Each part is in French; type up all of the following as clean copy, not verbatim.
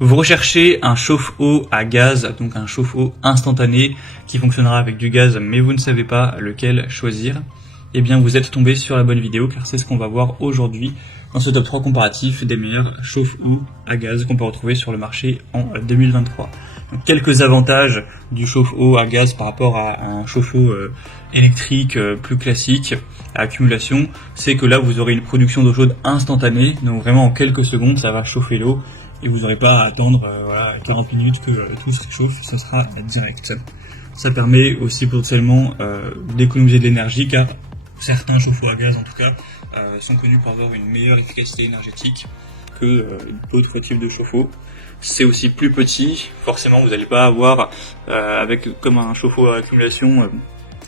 Vous recherchez un chauffe-eau à gaz, donc un chauffe-eau instantané qui fonctionnera avec du gaz, mais vous ne savez pas lequel choisir. Eh bien, vous êtes tombé sur la bonne vidéo, car c'est ce qu'on va voir aujourd'hui dans ce top 3 comparatif des meilleurs chauffe-eau à gaz qu'on peut retrouver sur le marché en 2023. Donc, quelques avantages du chauffe-eau à gaz par rapport à un chauffe-eau électrique plus classique à accumulation, c'est que là vous aurez une production d'eau chaude instantanée, donc vraiment en quelques secondes ça va chauffer l'eau et vous n'aurez pas à attendre 40 minutes que tout se réchauffe, ça sera direct. Ça permet aussi potentiellement d'économiser de l'énergie, car certains chauffe-eau à gaz en tout cas sont connus pour avoir une meilleure efficacité énergétique que d'autres types de chauffe-eau. C'est aussi plus petit, forcément vous n'allez pas avoir avec comme un chauffe-eau à accumulation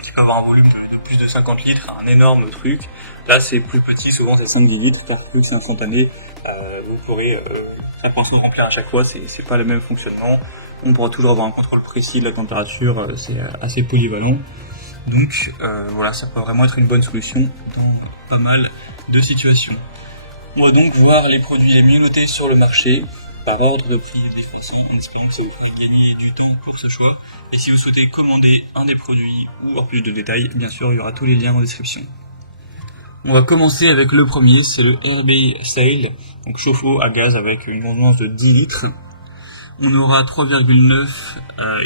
qui peut avoir un volume de plus de 50 litres, un énorme truc. Là c'est plus petit, souvent c'est 5-10 litres, car vu que c'est instantané, vous pourrez très facilement remplir à chaque fois, c'est pas le même fonctionnement. On pourra toujours avoir un contrôle précis de la température, c'est assez polyvalent. Donc voilà, ça peut vraiment être une bonne solution dans pas mal de situations. On va donc voir les produits les mieux notés sur le marché, par ordre de prix décroissant, en espérant que ça vous fera gagner du temps pour ce choix. Et si vous souhaitez commander un des produits ou en plus de détails, bien sûr il y aura tous les liens en description. On va commencer avec le premier, c'est le RB Sale, donc chauffe-eau à gaz avec une contenance de 10 litres. On aura 3,9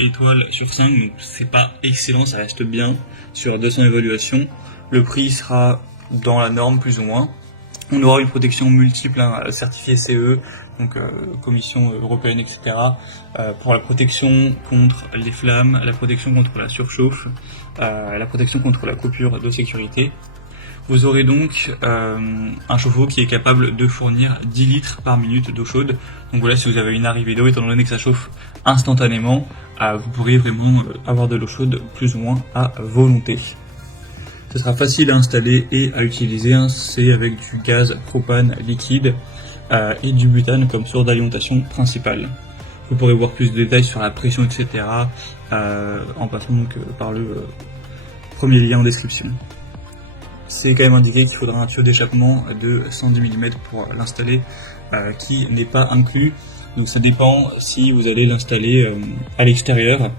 étoiles sur 5, donc c'est pas excellent, ça reste bien sur 200 évaluations. Le prix sera dans la norme plus ou moins. On aura une protection multiple, certifiée CE, donc Commission européenne, etc. Pour la protection contre les flammes, la protection contre la surchauffe, la protection contre la coupure de sécurité. Vous aurez donc un chauffe-eau qui est capable de fournir 10 litres par minute d'eau chaude. Donc voilà, si vous avez une arrivée d'eau, étant donné que ça chauffe instantanément, vous pourrez vraiment avoir de l'eau chaude plus ou moins à volonté. Ce sera facile à installer et à utiliser, c'est avec du gaz propane liquide et du butane comme source d'alimentation principale. Vous pourrez voir plus de détails sur la pression, etc. En passant donc par le premier lien en description. C'est quand même indiqué qu'il faudra un tuyau d'échappement de 110 mm pour l'installer, qui n'est pas inclus. Donc ça dépend si vous allez l'installer à l'extérieur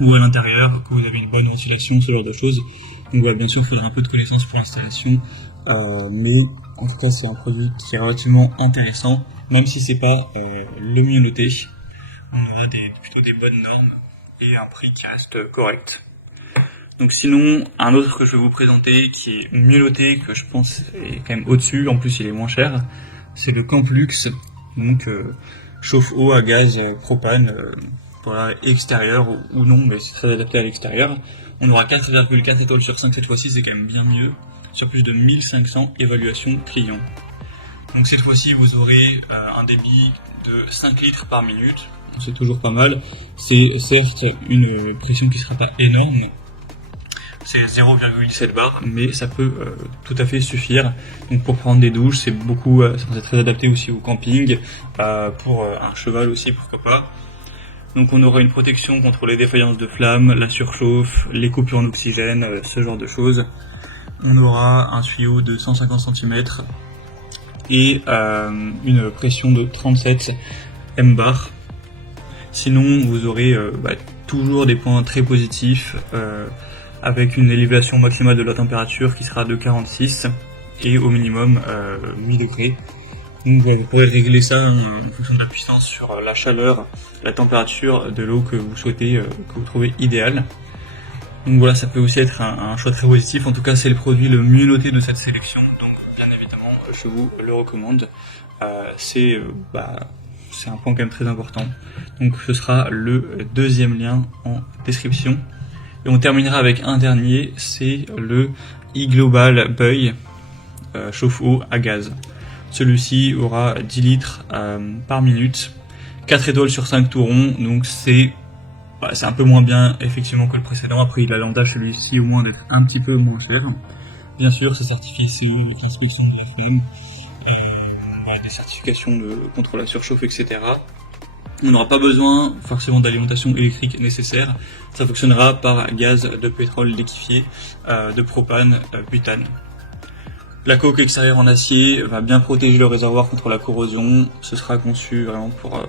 ou à l'intérieur, que vous avez une bonne ventilation, ce genre de choses. Donc voilà, bien sûr il faudra un peu de connaissance pour l'installation, mais en tout cas c'est un produit qui est relativement intéressant, même si c'est pas le mieux noté. On aura plutôt des bonnes normes et un prix qui reste correct. Donc sinon, un autre que je vais vous présenter qui est mieux noté, que je pense est quand même au-dessus, en plus il est moins cher, c'est le Camplux, donc chauffe-eau à gaz propane, voilà, extérieur ou non, mais c'est très adapté à l'extérieur. On aura 4,4 étoiles sur 5 cette fois-ci, c'est quand même bien mieux, sur plus de 1500 évaluations clients. Donc cette fois-ci vous aurez un débit de 5 litres par minute, c'est toujours pas mal. C'est certes une pression qui ne sera pas énorme, c'est 0,7 bar, mais ça peut tout à fait suffire. Donc pour prendre des douches, c'est très adapté aussi au camping, pour un cheval aussi, pourquoi pas. Donc on aura une protection contre les défaillances de flammes, la surchauffe, les coupures en oxygène, ce genre de choses. On aura un tuyau de 150 cm et une pression de 37 mbar. Sinon vous aurez toujours des points très positifs, avec une élévation maximale de la température qui sera de 46 et au minimum 8 degrés. Donc vous pourrez régler ça en fonction de la puissance sur la chaleur, la température de l'eau que vous souhaitez, que vous trouvez idéale. Donc voilà, ça peut aussi être un choix très positif. En tout cas, c'est le produit le mieux noté de cette sélection, donc bien évidemment, je vous le recommande. C'est un point quand même très important. Donc ce sera le deuxième lien en description. Et on terminera avec un dernier, c'est le iGlobal Buoy chauffe-eau à gaz. Celui-ci aura 10 litres par minute, 4 étoiles sur 5 tout rond, donc c'est un peu moins bien effectivement que le précédent. Après il a l'avantage celui-ci au moins d'être un petit peu moins cher. Bien sûr c'est certifié CE, classification de la flamme, des certifications contre la surchauffe, etc. On n'aura pas besoin forcément d'alimentation électrique nécessaire, ça fonctionnera par gaz de pétrole liquéfié, de propane, butane. La coque extérieure en acier va bien protéger le réservoir contre la corrosion. Ce sera conçu vraiment pour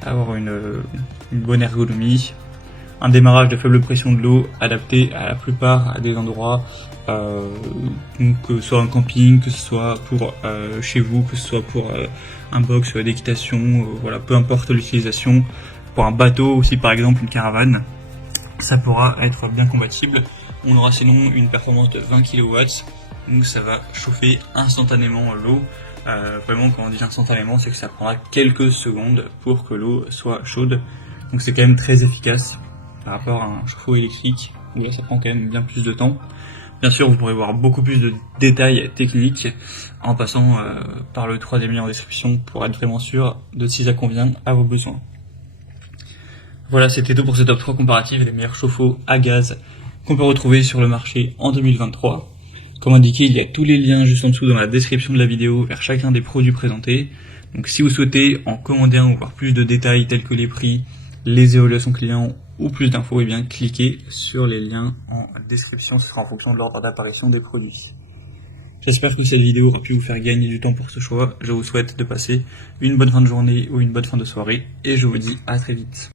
avoir une bonne ergonomie. Un démarrage de faible pression de l'eau adapté à la plupart des endroits, donc que ce soit un camping, que ce soit pour chez vous, que ce soit pour un box d'équitation, voilà, peu importe l'utilisation. Pour un bateau aussi, par exemple une caravane, ça pourra être bien compatible. On aura sinon une performance de 20 kW, donc ça va chauffer instantanément l'eau. Vraiment, quand on dit instantanément, c'est que ça prendra quelques secondes pour que l'eau soit chaude. Donc c'est quand même très efficace par rapport à un chauffe-eau électrique, où là ça prend quand même bien plus de temps. Bien sûr, vous pourrez voir beaucoup plus de détails techniques en passant par le troisième lien en description pour être vraiment sûr de si ça convient à vos besoins. Voilà, c'était tout pour ce top 3 comparatif des meilleurs chauffe-eau à gaz qu'on peut retrouver sur le marché en 2023. Comme indiqué, il y a tous les liens juste en dessous dans la description de la vidéo vers chacun des produits présentés. Donc si vous souhaitez en commander un ou voir plus de détails tels que les prix, les évaluations clients ou plus d'infos, et bien cliquez sur les liens en description, ce sera en fonction de l'ordre d'apparition des produits. J'espère que cette vidéo aura pu vous faire gagner du temps pour ce choix. Je vous souhaite de passer une bonne fin de journée ou une bonne fin de soirée et je vous dis à très vite.